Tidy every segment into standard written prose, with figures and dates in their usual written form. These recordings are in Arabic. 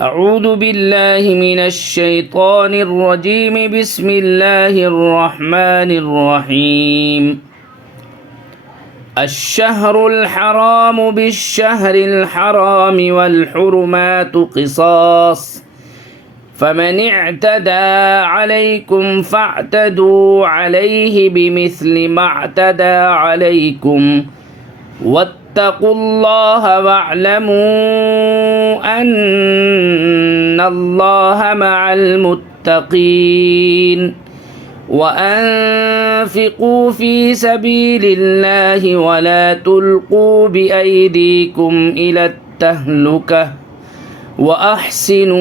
أعوذ بالله من الشيطان الرجيم. بسم الله الرحمن الرحيم. الشهر الحرام بالشهر الحرام والحرمات قصاص، فمن اعتدى عليكم فاعتدوا عليه بمثل ما اعتدى عليكم، واتقوا الله واعلموا أن الله مع المتقين. وأنفقوا في سبيل الله ولا تلقوا بأيديكم إلى التهلكة وأحسنوا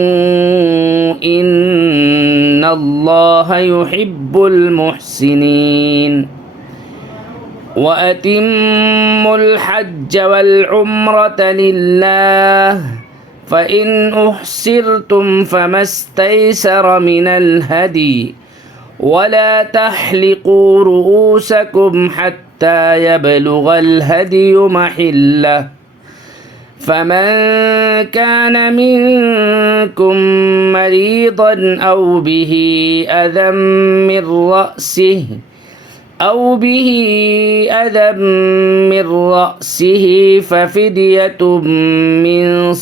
إن الله يحب المحسنين. وأتموا الحج والعمرة لله، فإن أحسرتم فما استيسر من الهدي، ولا تحلقوا رؤوسكم حتى يبلغ الهدي محله، فمن كان منكم مريضا أو به أذى من رأسه ففدية من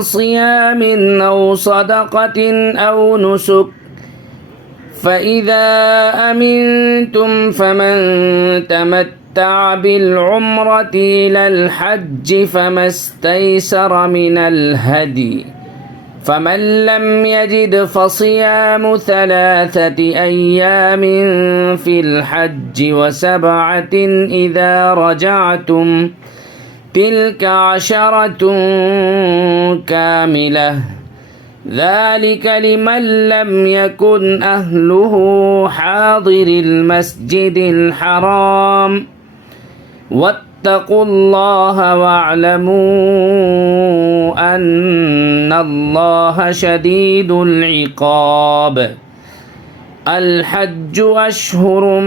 صيام أو صدقة أو نسك، فإذا أمنتم فمن تمتع بالعمرة إلى الحج فما استيسر من الهدي، فمن لم يجد فصيام 3 أيام في الحج و7 إذا رجعتم، تلك 10 كاملة، ذلك لمن لم يكن أهله حاضر المسجد الحرام. واتقوا الله واعلموا أن الله شديد العقاب. الحج أشهر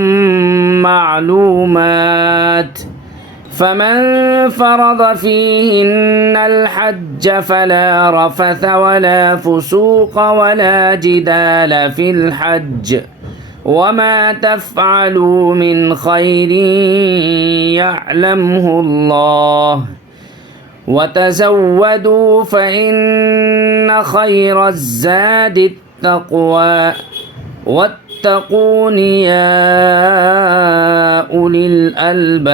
معلومات، فمن فرض فيهن الحج فلا رفث ولا فسوق ولا جدال في الحج، وما تفعلوا من خير يعلمه الله، وتزودوا فإن خير الزاد التقوى، واتقون يا أولي الألباب.